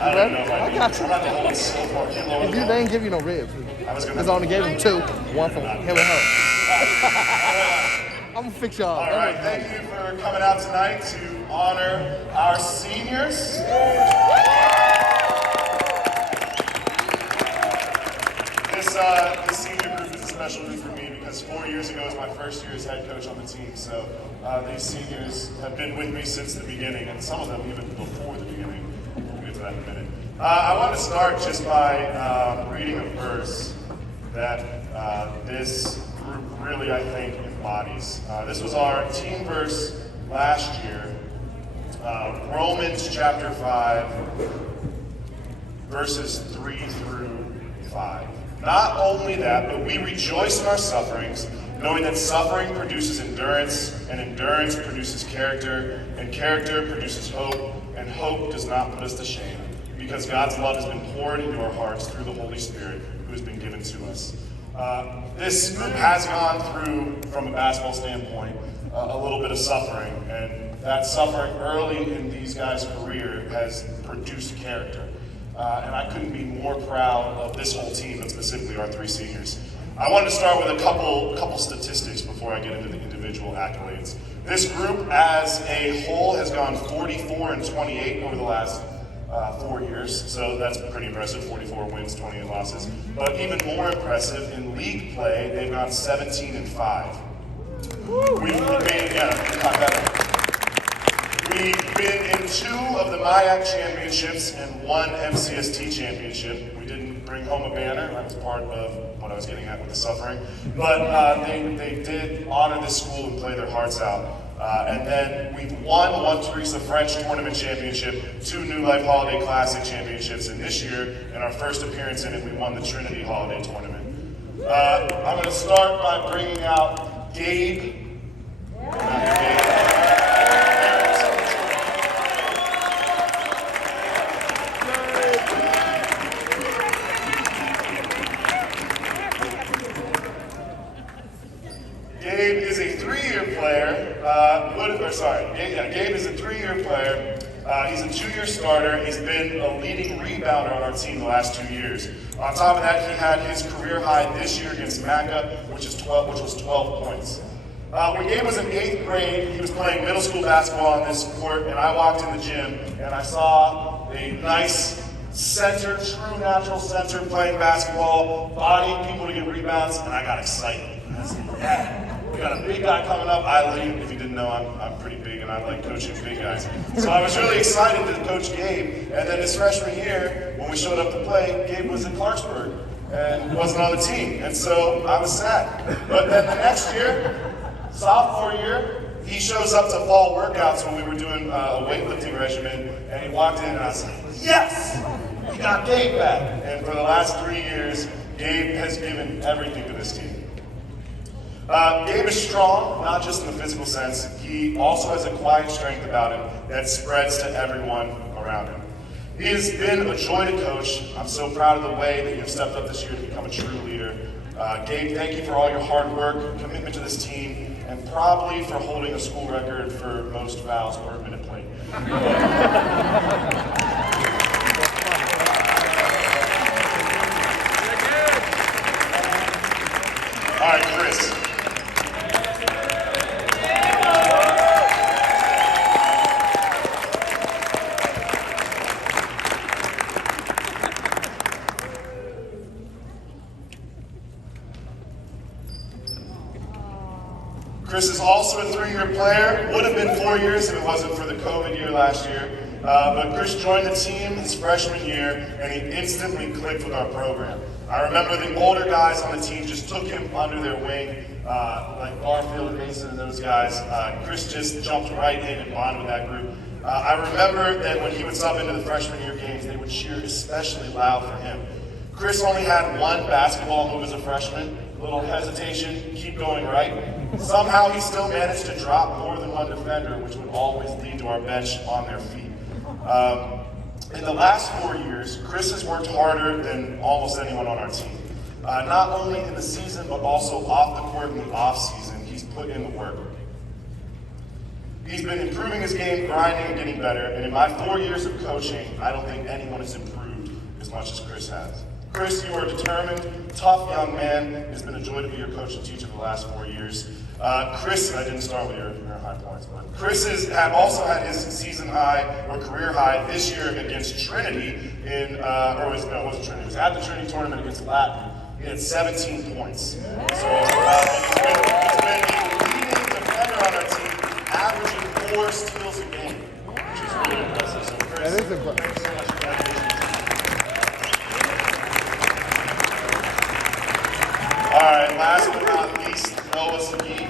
I don't know if I got you. I'm not the whole so far. They ain't give you no ribs. I was Because I only gave him 2, one for him and her. I'm gonna fix y'all. All right, thank you for coming out tonight to honor our seniors. This senior group is a special group for me because 4 years ago was my first year as head coach on the team. So these seniors have been with me since the beginning, and some of them even before the beginning. We'll get to that in a minute. I want to start just by reading a verse that this group really, I think, embodies. This was our team verse last year, Romans chapter 5, verses 3 through 5. Not only that, but we rejoice in our sufferings, knowing that suffering produces endurance, and endurance produces character, and character produces hope, and hope does not put us to shame, because God's love has been poured into our hearts through the Holy Spirit who has been given to us. This group has gone through, from a basketball standpoint, a little bit of suffering, and that suffering early in these guys' career has produced character. And I couldn't be more proud of this whole team, and specifically our 3 seniors. I wanted to start with a couple statistics before I get into the individual accolades. This group as a whole has gone 44-28 over the last 4 years, so that's pretty impressive, 44 wins, 28 losses. But even more impressive, in league play, they've gone 17-5. We've been in 2 of the MIAC championships and 1 MCST championship. We didn't bring home a banner. That was part of what I was getting at with the suffering. But they did honor this school and play their hearts out. And then we've won 1 Teresa French Tournament Championship, 2 New Life Holiday Classic Championships, and this year, in our first appearance in it, we won the Trinity Holiday Tournament. I'm going to start by bringing out Gabe. Gabe is a 3-year player. Gabe is a 3-year player. He's a 2-year starter. He's been a leading rebounder on our team the last 2 years. On top of that, he had his career high this year against MACA, which was 12 points. When Gabe was in 8th grade, he was playing middle school basketball on this court, and I walked in the gym, and I saw a nice center, true natural center playing basketball, bodying people to get rebounds, and I got excited. I said, yeah. We got a big guy coming up. If you didn't know, I'm pretty big and I like coaching big guys. So I was really excited to coach Gabe. And then his freshman year, when we showed up to play, Gabe was in Clarksburg and wasn't on the team. And so I was sad. But then the next year, sophomore year, he shows up to fall workouts when we were doing a weightlifting regimen. And he walked in and I was like, yes! We got Gabe back. And for the last 3 years, Gabe has given everything to this team. Gabe is strong, not just in the physical sense. He also has a quiet strength about him that spreads to everyone around him. He has been a joy to coach. I'm so proud of the way that you have stepped up this year to become a true leader. Gabe, thank you for all your hard work, commitment to this team, and probably for holding a school record for most fouls per minute played. All right, Chris. Chris is also a 3-year player. Would have been 4 years if it wasn't for the COVID year last year. But Chris joined the team his freshman year, and he instantly clicked with our program. I remember the older guys on the team just took him under their wing, like Barfield and Mason and those guys. Chris just jumped right in and bonded with that group. I remember that when he would sub into the freshman year games, they would cheer especially loud for him. Chris only had 1 basketball move as a freshman. A little hesitation, keep going right. Somehow he still managed to drop more than 1 defender, which would always lead to our bench on their feet. In the last 4 years, Chris has worked harder than almost anyone on our team. Not only in the season, but also off the court in the off season, he's put in the work. He's been improving his game, grinding, and getting better. And in my 4 years of coaching, I don't think anyone has improved as much as Chris has. Chris, you are a determined, tough young man. It's been a joy to be your coach and teacher for the last 4 years. Chris, I didn't start with your high points, but Chris also had his season high or career high this year against Trinity it wasn't Trinity. It was at the Trinity tournament against Latin. He had 17 points. So he's been a leading defender on our team, averaging 4 steals a game, which is really impressive. So Chris, That is impressive. thanks so much for that. All right, last but not least, Noah Segui.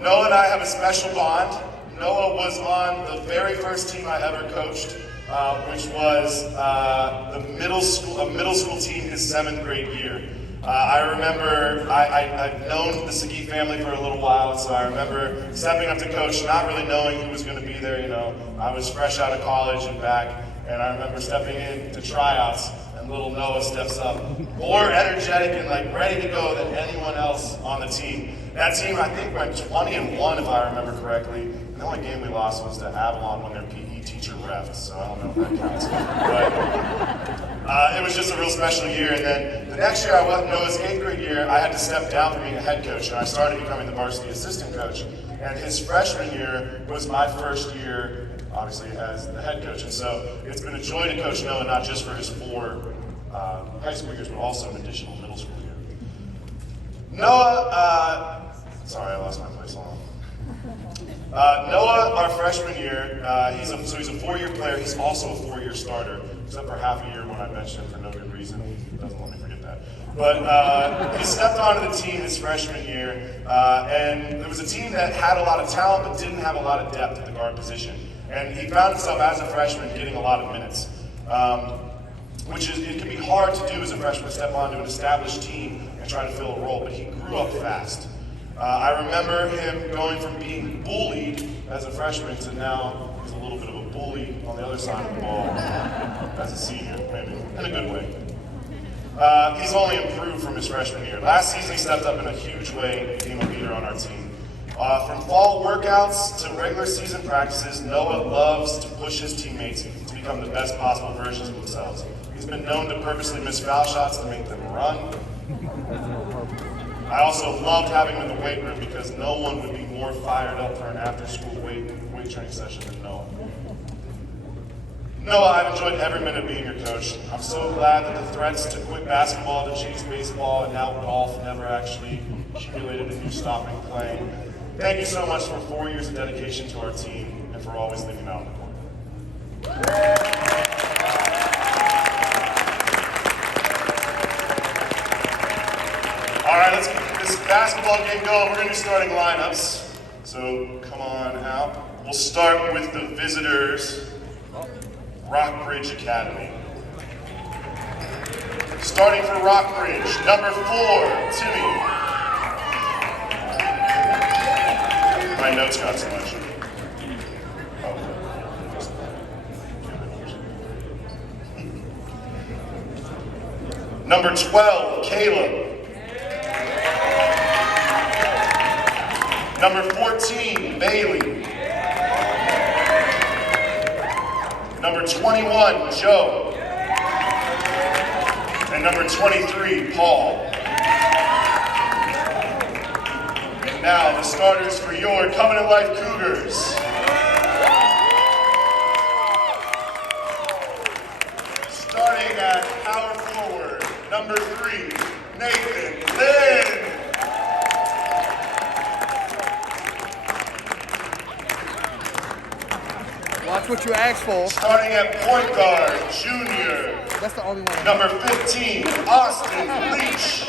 Noah and I have a special bond. Noah was on the very first team I ever coached, which was a middle school team his 7th grade year. I remember I've known the Segui family for a little while, so I remember stepping up to coach, not really knowing who was going to be there. You know, I was fresh out of college and back, and I remember stepping in to tryouts, and little Noah steps up, more energetic and like ready to go than anyone else on the team. That team, I think, went 20-1 if I remember correctly. The only game we lost was to Avalon when their PE teacher reffed, so I don't know if that counts. But it was just a real special year. And then the next year, Noah's 8th grade year, I had to step down from being a head coach, and I started becoming the varsity assistant coach. And his freshman year was my first year, obviously, as the head coach. And so it's been a joy to coach Noah, not just for his 4 high school years, but also an additional middle school year. Noah, sorry, I lost my place. Hold on. Noah, our freshman year, he's a 4-year player. He's also a 4-year starter, except for half a year when I mentioned him for no good reason. He doesn't let me forget that. But he stepped onto the team his freshman year, and it was a team that had a lot of talent but didn't have a lot of depth at the guard position. And he found himself as a freshman getting a lot of minutes, it can be hard to do as a freshman, step onto an established team and try to fill a role, but he grew up fast. I remember him going from being bullied as a freshman to now he's a little bit of a bully on the other side of the ball as a senior, maybe, in a good way. He's only improved from his freshman year. Last season he stepped up in a huge way, became a leader on our team. From fall workouts to regular season practices, Noah loves to push his teammates to become the best possible versions of themselves. He's been known to purposely miss foul shots to make them run. I also loved having him in the weight room because no one would be more fired up for an after-school weight training session than Noah. Noah, I've enjoyed every minute of being your coach. I'm so glad that the threats to quit basketball, to chase baseball, and now golf never actually accumulated in you stopping playing. Thank you so much for 4 years of dedication to our team and for always leaving out on the court. All right, let's keep this basketball game going. We're going to be starting lineups, so come on out. We'll start with the visitors, Rockbridge Academy. Starting for Rockbridge, number 4, Timmy. My notes got so much. Number 12, Caleb. Number 14, Bailey. Number 21, Joe. And number 23, Paul. And now the starters for your Covenant Life Cougars. Starting at power forward, number 3, Nathan Lynn. Watch what you ask for. Starting at point guard, junior, That's the only one. number 15, Austin Leach.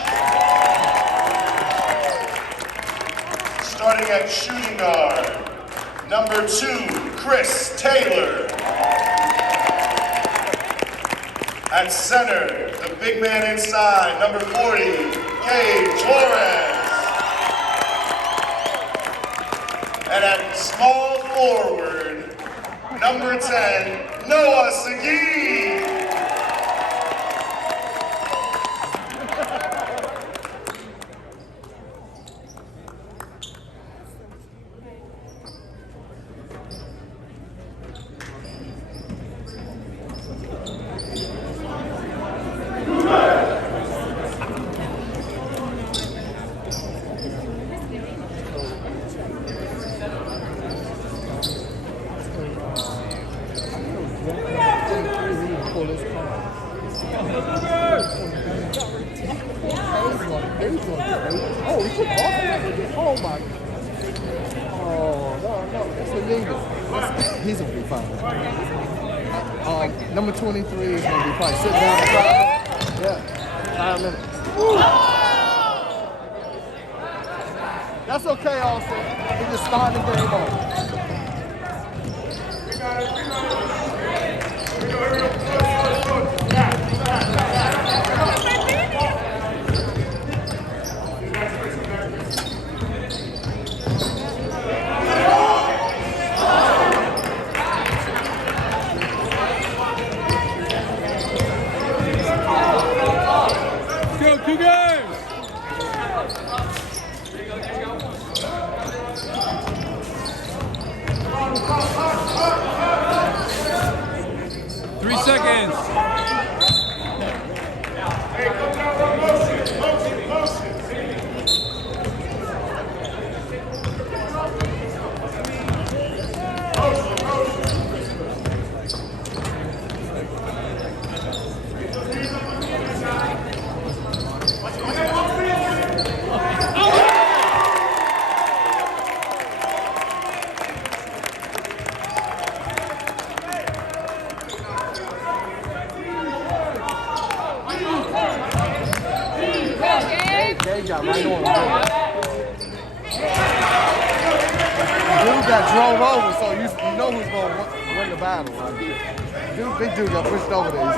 Starting at shooting guard, number 2, Chris Taylor. At center, the big man inside, number 40, Gabe Torres. And at small forward, number 10, Noah Segui. He's going to get it. Oh, he took off. Oh, my. Oh, no. That's illegal. He's going to be fine. Number 23 is going to be fine. Sit down. Yeah. 5 minutes. That's okay, Austin. He just started the game off. Go, Cougars! Three seconds. Hey, come down with motion. They got right on him. Dude got drove over, so you know who's going to win the battle. Right? Big dude got pushed over there. He's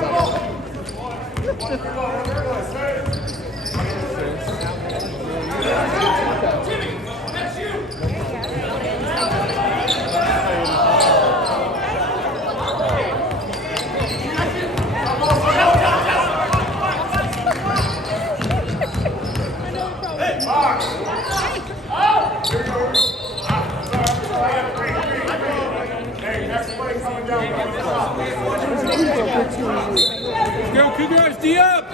Go, Cougars, D up!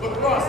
Look across.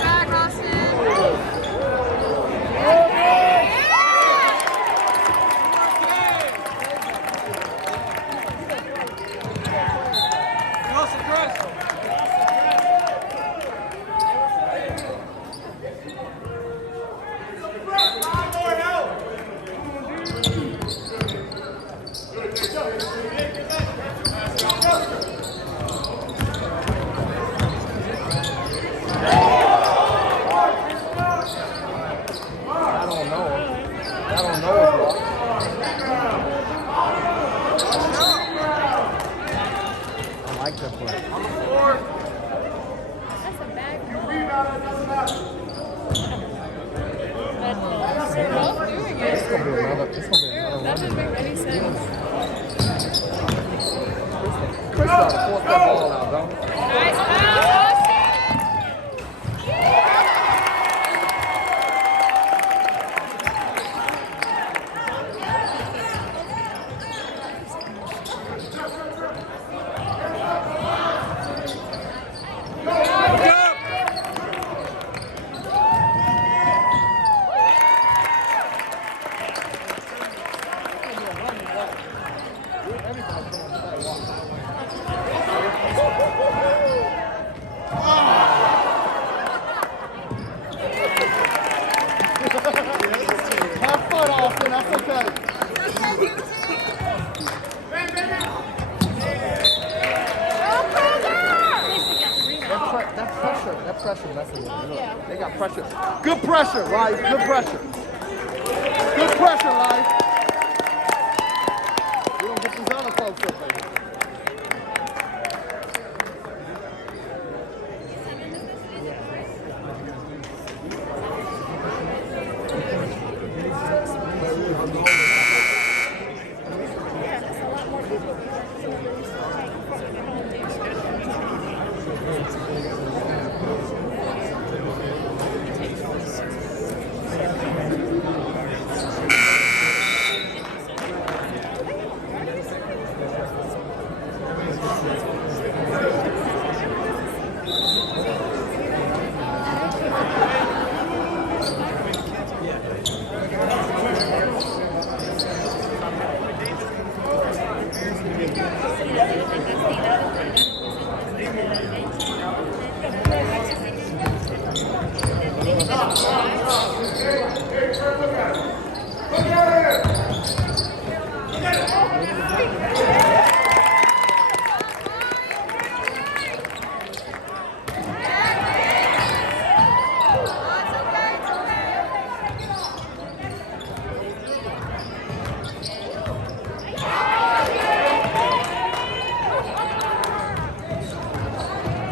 Back, Austin. Russell, press. I don't know. I don't know. I like that play. That's a bag. They're both doing it. It's gonna be another. It's gonna be another That one. doesn't make any sense. Chris got to force that ball out, though. Nice pass, Austin. Look up. Have fun, Austin. That's okay. That pressure messes with me. Look, they got pressure. Good pressure, Life. Good pressure. Good pressure, Life. We don't get these other folks up there.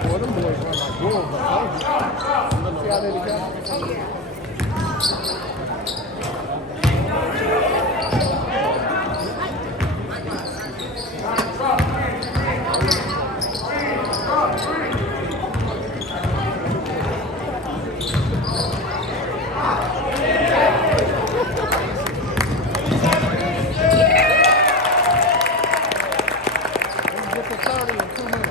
Boy, them boys run like wolves. See how they together? Get to 30 in 2 minutes.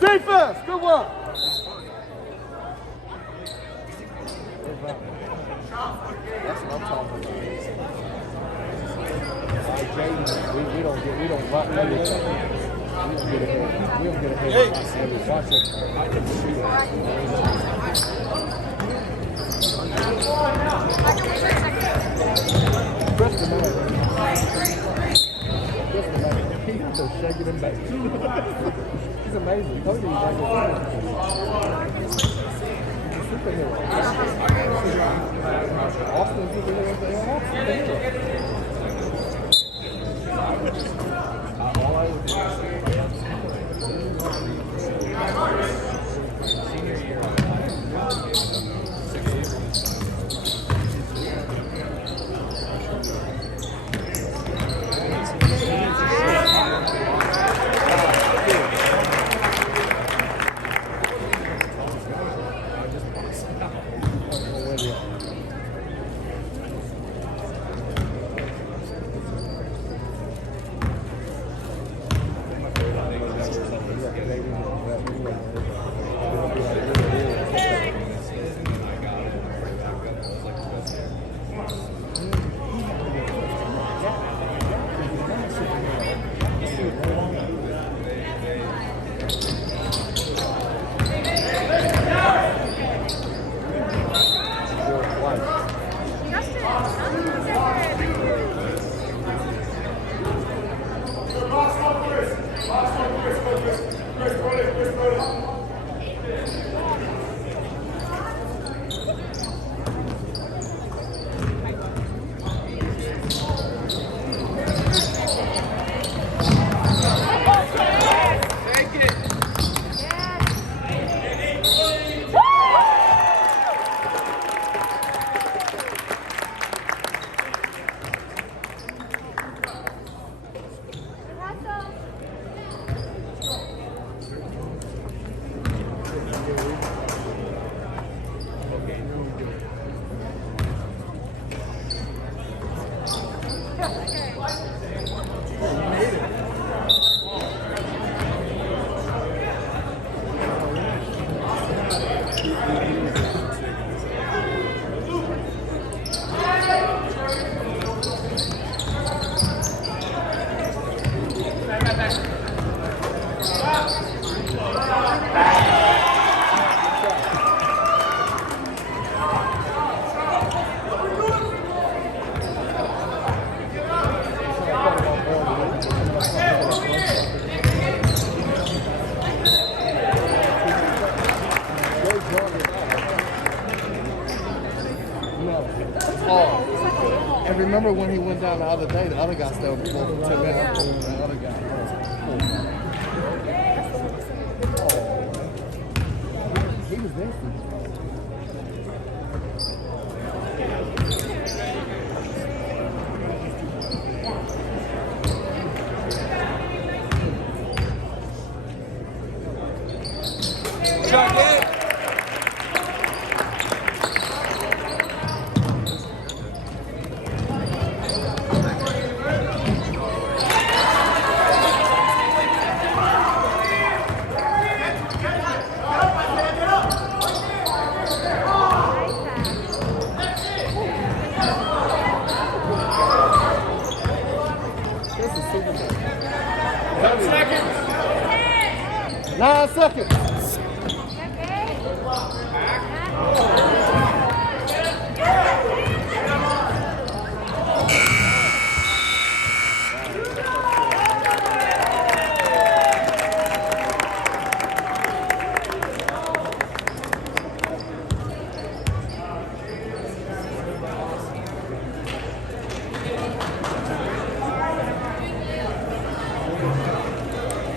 Defense, good work. That's what I'm talking about. Like Jaden, we don't run everything. We don't get ahead. Watch it. Trust the man. He got to shake it and bake. He's amazing. Told you he's like a superhero. Austin superhero. And remember when he went down the other day, the other guy stayed for 10 minutes. The other guy. He was dancing. Chuck it. This is Super Bowl. 9 seconds.